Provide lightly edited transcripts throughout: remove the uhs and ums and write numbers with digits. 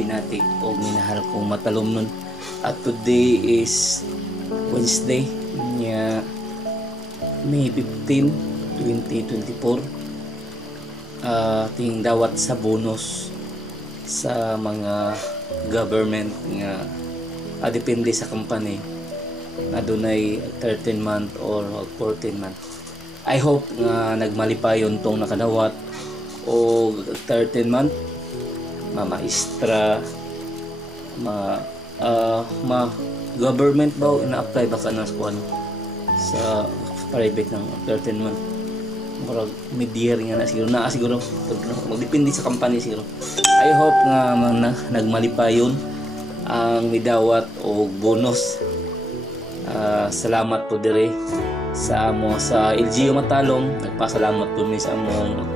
binati o minahal kong matalom nun. At today is Wednesday niya May 15, 2024. Ting dawat sa bonus sa mga government nga depende sa company na dunay 13 month or 14 month. I hope nga nagmalipayon tong nakadawat o 13 month maestra government ba ina-apply ba ka na sa private ng 13 month murag mid-year nga na siguro magdepende sa company siguro. I hope nga nagmalipayon ang midawat o bonus. Salamat po dire sa LGU Matalom. Nagpasalamat po mi sa among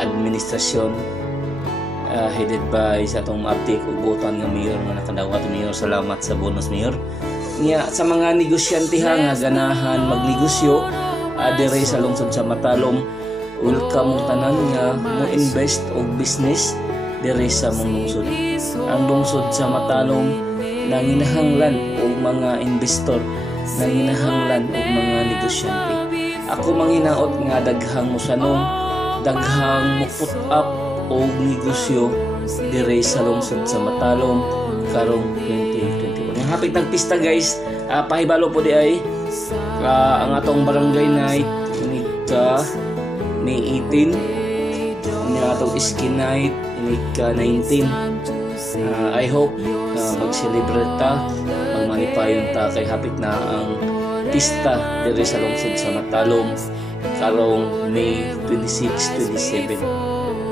administrasyon headed by sa atong maaptik ug butan nga mayor nga nakadawat mayor. Salamat sa bonus mayor. Nya sa mga negosyante nga ganahan magnegosyo dire sa lungsod sa Matalom, welcome tanan nga mo invest og business dire sa mong lungsod. Ang lungsod sa Matalom nanginahanglan og mga investor, nanginahanglan og mga negosyante. Ako manghinaot nga daghang mosanong, daghang mo put up og negosyo dire sa lungsod sa Matalom karong 2021. Ang hapit ng pista guys, pahibalo po di ay ang atong barangay night ini ka May 18, ini atong skin night ini ka 19. I hope mag-celebrate ta, magmalipayon ta kay hapit na ang pista dire sa lungsod sa Matalom karong May 26, 27.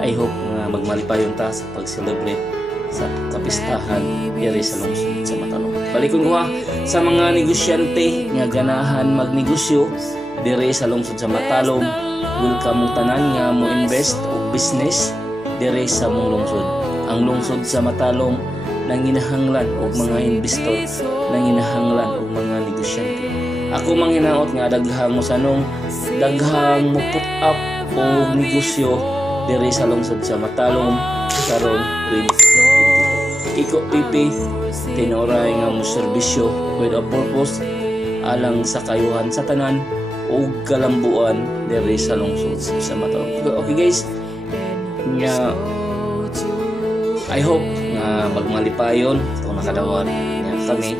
I hope magmalipayon ta sa pag-celebrate sa kapistahan dire sa lungsod sa Matalom. Balikon ko sa mga negosyante nga ganahan magnegosyo dire sa lungsod sa Matalom, welcome tanan nga mo invest og business dire sa mong lungsod. Ang lungsod sa Matalom nanginahanglan og mga investor, nanginahanglan og mga negosyante. Ako manghinaot nga daghang mosanong, daghang mo put up og negosyo dire sa lungsod sa Matalom karon 2024. Iko pipi tinoray nga mo serbisyo with a purpose alang sa kayuhan sa tanan ug kalambuan dire sa lungsod sa Matalom. Okay guys, nga I hope nga magmalipayon itong nakadawat nga kami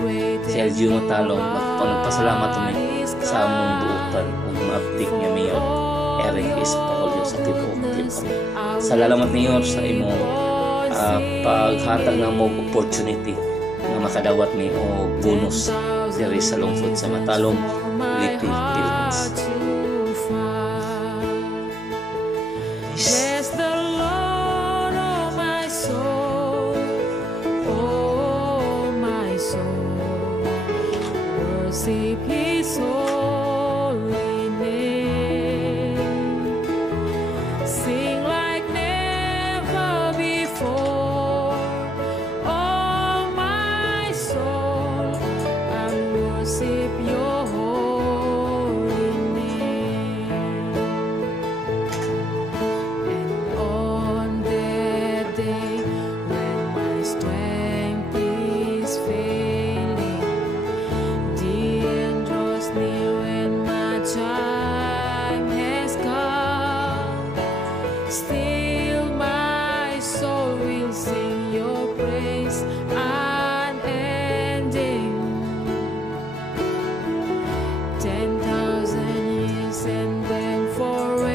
sa LGU Matalom. Magpasalamat kami sa among buotan ug maaptik nga mayor Eric S. Paulio sa tipo kami. Salamat mayor sa imong paghatag ng mo opportunity nga makadawat mi o bonus dire sa lungsod sa Matalom, Little Philippines. Bless the Lord, oh my soul, oh my soul, worship His holy name, sing like never before, oh my soul, and worship Your holy name. And on that day when my strength is failing, the end draws near and my time has come, still my soul will sing Your praise unending. 10,000 years and then forevermore.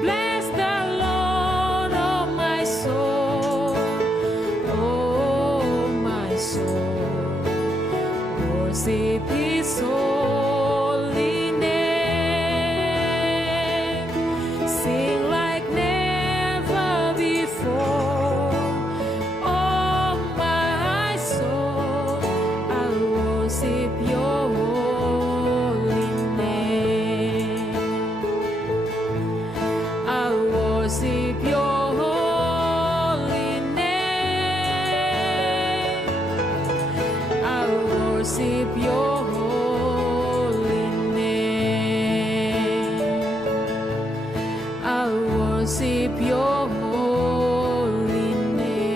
Bless the Lord, oh my soul, oh my soul, worship His holy name, sing like never before, oh my soul, I'll worship Your holy name, I'll worship Your holy name, I'll worship Your holy name, I'll worship worship your holy name.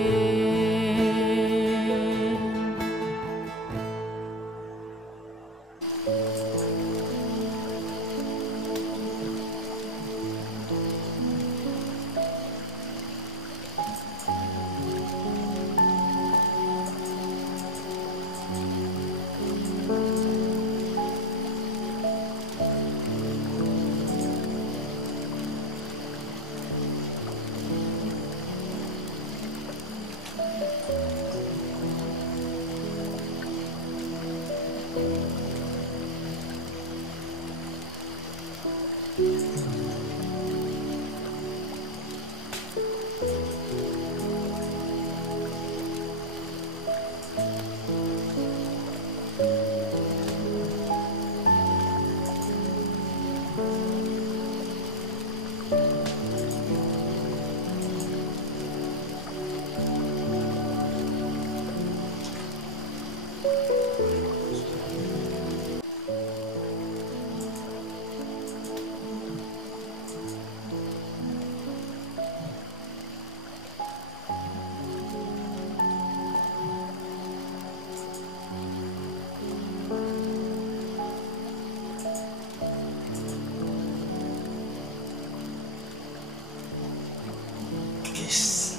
Guys.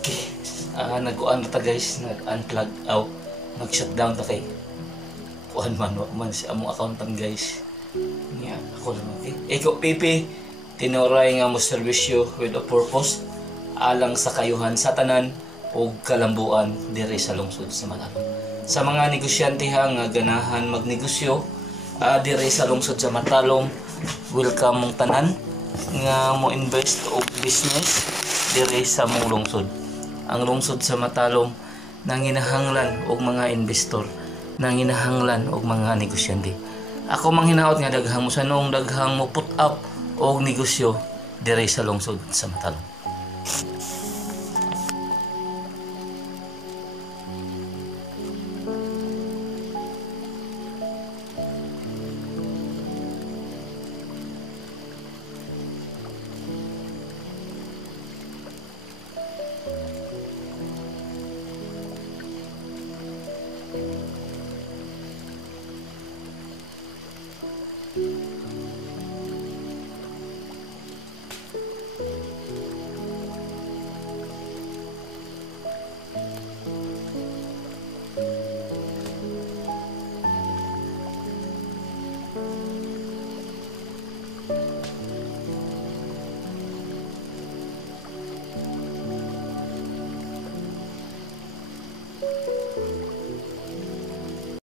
Okay. Nag-kuan na ta guys, nag-unplug out, nag-shutdown ta kay kuan man si among accountant guys. Nya ako lang okay. Eko Pipi, tinuray nga mo serbisyo with a purpose alang sa kayuhan sa tanan ug kalambuan diri sa lungsod sa Matalom. Sa mga negosyante nga ganahan magnegosyo diri sa lungsod sa Matalom, welcome mong tanan nga mo invest og business diri sa mong lungsod. Ang lungsod sa Matalom nanginahanglan og mga investor, nanginahanglan og mga negosyante. Ako manghinaot nga daghang mo sanong daghang mo put up og negosyo diri sa lungsod sa Matalom.